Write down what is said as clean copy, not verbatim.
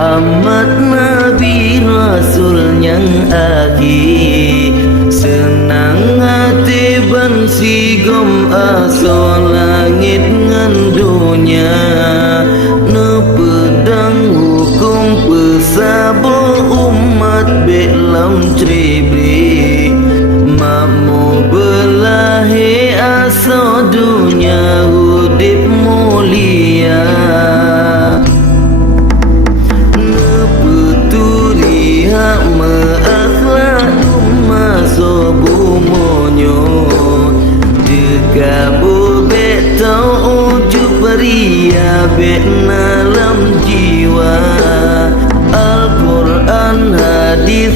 Muhammad Nabi Rasul yang akhir. Senang hati ban sigom asa langit ngan dunia. Ne pedang hukum pesabo umat belam tribri. Mamu belahi asa dunia hudip mulia. Nepeturi hak meakhlak maso bumonyo. Dekabu betau ujub ria bet nalam jiwa. Al-Quran hadis